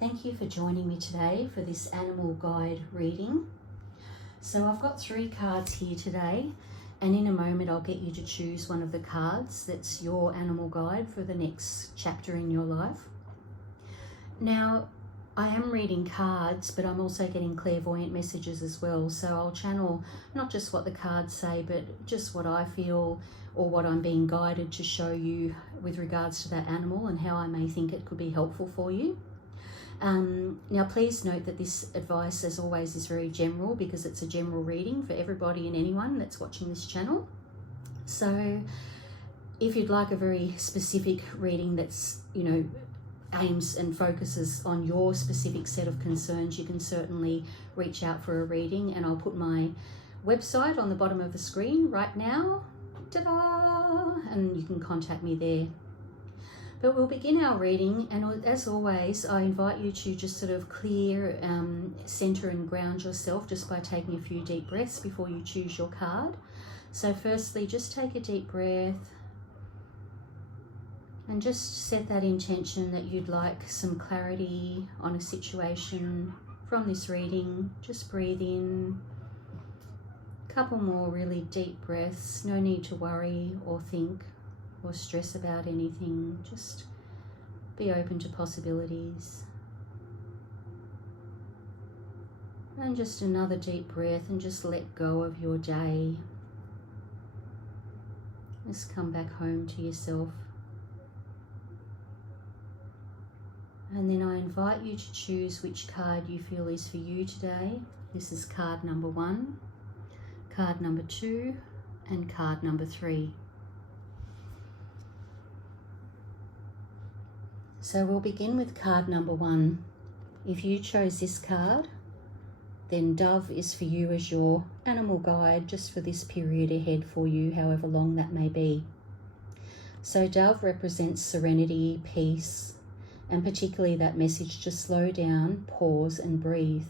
Thank you for joining me today for this animal guide reading. So I've got 3 cards here today, and in a moment I'll get you to choose one of the cards that's your animal guide for the next chapter in your life. Now, I am reading cards, but I'm also getting clairvoyant messages as well. So I'll channel not just what the cards say, but just what I feel or what I'm being guided to show you with regards to that animal and how I may think it could be helpful for you. Now, please note that this advice, as always, is very general because it's a general reading for everybody and anyone that's watching this channel. So if you'd like a very specific reading that's, aims and focuses on your specific set of concerns, you can certainly reach out for a reading, and I'll put my website on the bottom of the screen right now. Ta-da! And you can contact me there. But we'll begin our reading, and as always, I invite you to just sort of clear, center and ground yourself just by taking a few deep breaths before you choose your card. So firstly, just take a deep breath and just set that intention that you'd like some clarity on a situation from this reading. Just breathe in. A couple more really deep breaths. No need to worry or think or stress about anything. Just be open to possibilities. And just another deep breath and just let go of your day. Just come back home to yourself. And then I invite you to choose which card you feel is for you today. This is card number 1, card number 2, and card number 3. So we'll begin with card number 1. If you chose this card, then Dove is for you as your animal guide just for this period ahead for you, however long that may be. So Dove represents serenity, peace, and particularly that message to slow down, pause and breathe.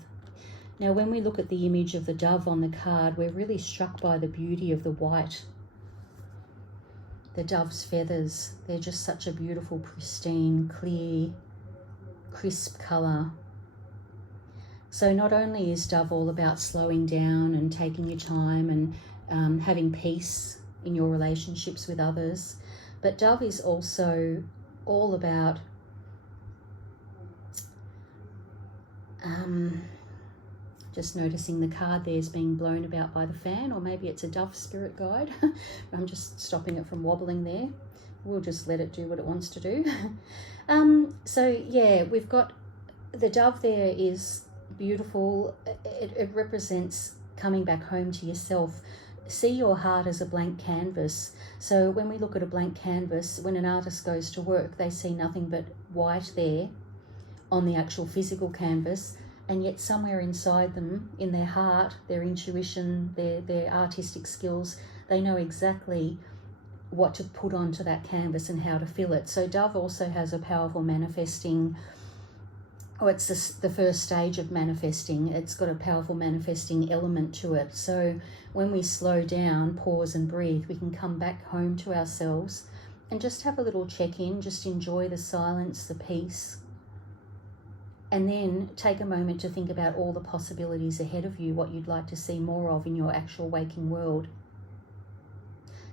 Now, when we look at the image of the dove on the card, we're really struck by the beauty of the white. The dove's feathers, they're just such a beautiful, pristine, clear, crisp colour. So not only is Dove all about slowing down and taking your time and having peace in your relationships with others, but Dove is also all about just noticing the card there is being blown about by the fan, or maybe it's a dove spirit guide. I'm just stopping it from wobbling there. We'll just let it do what it wants to do. So yeah, we've got the dove there is beautiful. It represents coming back home to yourself. See your heart as a blank canvas. So when we look at a blank canvas, when an artist goes to work, they see nothing but white there on the actual physical canvas, and yet somewhere inside them, in their heart, their intuition, their artistic skills, they know exactly what to put onto that canvas and how to fill it. So Dove also has a powerful manifesting, it's the first stage of manifesting. It's got a powerful manifesting element to it. So when we slow down, pause and breathe, we can come back home to ourselves and just have a little check-in, just enjoy the silence, the peace, and then take a moment to think about all the possibilities ahead of you, what you'd like to see more of in your actual waking world.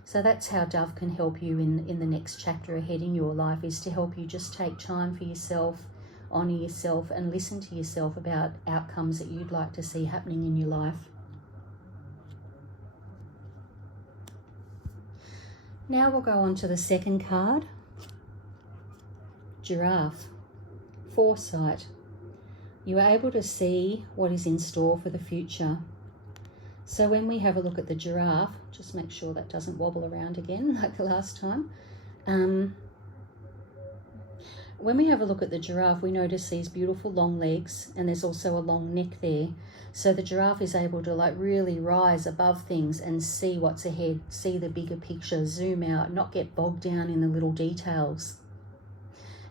So that's how Dove can help you in the next chapter ahead in your life, is to help you just take time for yourself, honour yourself and listen to yourself about outcomes that you'd like to see happening in your life. Now we'll go on to the second card. Giraffe. Foresight. You are able to see what is in store for the future. So when we have a look at the giraffe, just make sure that doesn't wobble around again like the last time. When we have a look at the giraffe, we notice these beautiful long legs, and there's also a long neck there. So the giraffe is able to really rise above things and see what's ahead, see the bigger picture, zoom out, not get bogged down in the little details.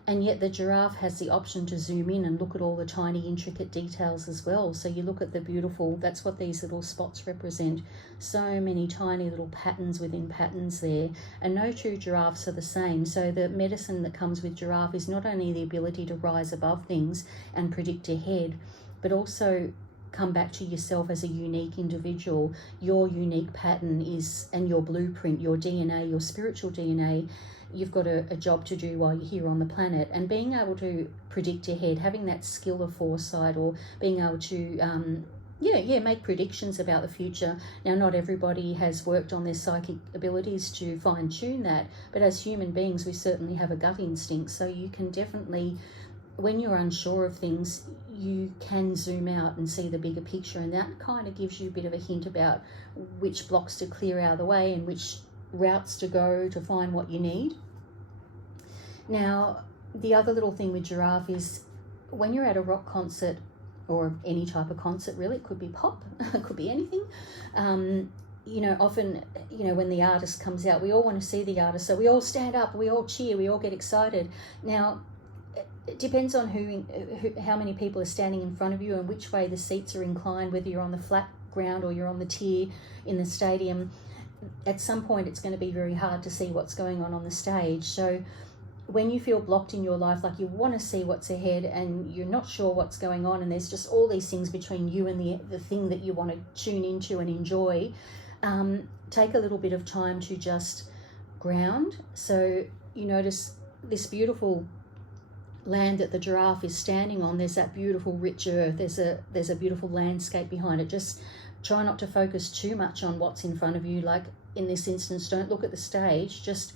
And yet the giraffe has the option to zoom in and look at all the tiny intricate details as well. So you look at the beautiful, that's what these little spots represent. So many tiny little patterns within patterns there. And no two giraffes are the same. So the medicine that comes with giraffe is not only the ability to rise above things and predict ahead, but also come back to yourself as a unique individual. Your unique pattern is, and your blueprint, your DNA, your spiritual DNA. You've got a job to do while you're here on the planet, and being able to predict ahead, having that skill of foresight, or being able to make predictions about the future. Now, not everybody has worked on their psychic abilities to fine tune that, but as human beings we certainly have a gut instinct. So you can definitely, when you're unsure of things, you can zoom out and see the bigger picture, and that kind of gives you a bit of a hint about which blocks to clear out of the way and which routes to go to find what you need. Now, the other little thing with giraffe is when you're at a rock concert, or any type of concert really, it could be pop, it could be anything, often, when the artist comes out, we all want to see the artist, so we all stand up, we all cheer, we all get excited. Now, it depends on how many people are standing in front of you and which way the seats are inclined, whether you're on the flat ground or you're on the tier in the stadium. At some point it's going to be very hard to see what's going on the stage. So when you feel blocked in your life, like you want to see what's ahead and you're not sure what's going on, and there's just all these things between you and the thing that you want to tune into and enjoy, take a little bit of time to just ground. So you notice this beautiful land that the giraffe is standing on. There's that beautiful rich earth, there's a beautiful landscape behind it. Just try not to focus too much on what's in front of you. Like in this instance, don't look at the stage, just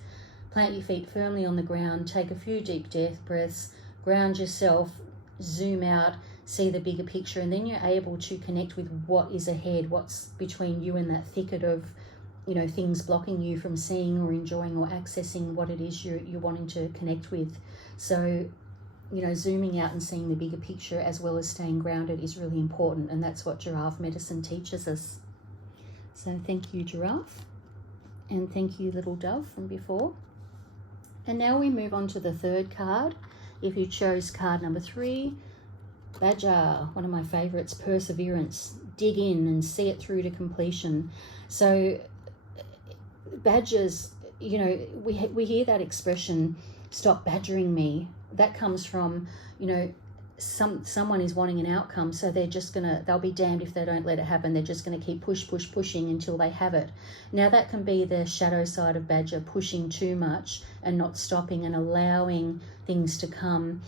plant your feet firmly on the ground, take a few deep breaths, ground yourself, zoom out, see the bigger picture, and then you're able to connect with what is ahead, what's between you and that thicket of things blocking you from seeing or enjoying or accessing what it is you're wanting to connect with. So zooming out and seeing the bigger picture as well as staying grounded is really important, and that's what giraffe medicine teaches us. So thank you, giraffe, and thank you, little dove from before. And now we move on to the third card. If you chose card number 3, Badger, one of my favorites, perseverance. Dig in and see it through to completion. So badgers, we hear that expression, stop badgering me. That comes from, someone is wanting an outcome, so they'll be damned if they don't let it happen. They're just going to keep pushing until they have it. Now that can be the shadow side of badger, pushing too much and not stopping and allowing things to come.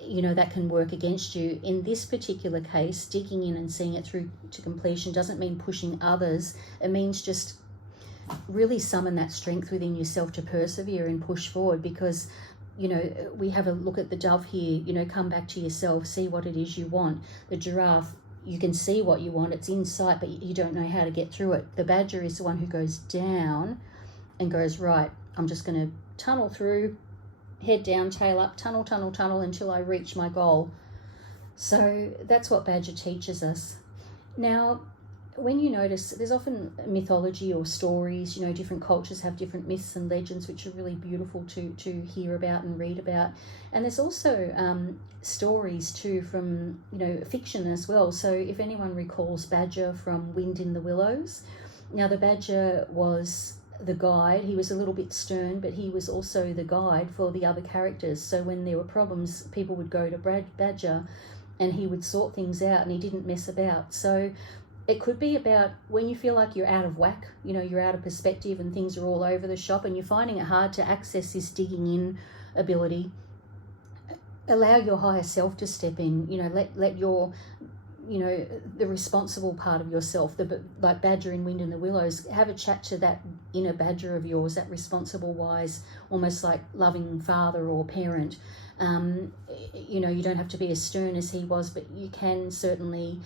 That can work against you. In this particular case, digging in and seeing it through to completion doesn't mean pushing others. It means just really summon that strength within yourself to persevere and push forward, because we have a look at the dove here, come back to yourself, see what it is you want. The giraffe, you can see what you want, it's in sight, but you don't know how to get through it. The badger is the one who goes down and goes, right, I'm just going to tunnel through, head down, tail up, tunnel until I reach my goal. So that's what badger teaches us. Now, when you notice, there's often mythology or stories, different cultures have different myths and legends, which are really beautiful to hear about and read about. And there's also stories too from, fiction as well. So if anyone recalls Badger from Wind in the Willows, now the badger was the guide. He was a little bit stern, but he was also the guide for the other characters. So when there were problems, people would go to Badger and he would sort things out, and he didn't mess about. So it could be about when you feel like you're out of whack, you're out of perspective and things are all over the shop and you're finding it hard to access this digging in ability. Allow your higher self to step in, let your, the responsible part of yourself, like Badger in Wind in the Willows, have a chat to that inner badger of yours, that responsible, wise, almost like loving father or parent. You don't have to be as stern as he was, but you can certainly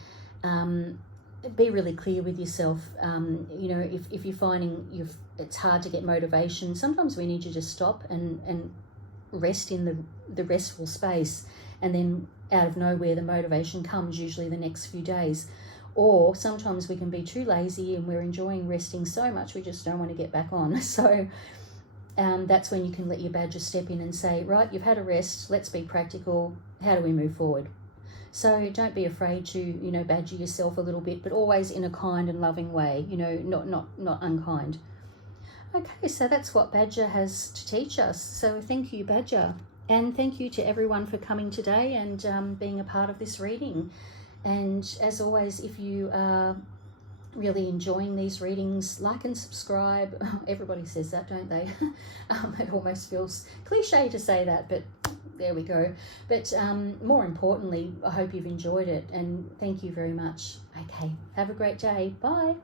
be really clear with yourself. If you're finding it's hard to get motivation, sometimes we need to just stop and rest in the restful space, and then out of nowhere the motivation comes, usually the next few days. Or sometimes we can be too lazy and we're enjoying resting so much we just don't want to get back on. So that's when you can let your badger step in and say, right, you've had a rest, let's be practical, how do we move forward? So don't be afraid to, you know, badger yourself a little bit, but always in a kind and loving way, you know, not unkind. Okay, so that's what Badger has to teach us. So thank you, Badger. And thank you to everyone for coming today and being a part of this reading. And as always, if you are really enjoying these readings, like and subscribe. Everybody says that, don't they? It almost feels cliche to say that, but there we go. But more importantly, I hope you've enjoyed it, and thank you very much. Okay, have a great day. Bye.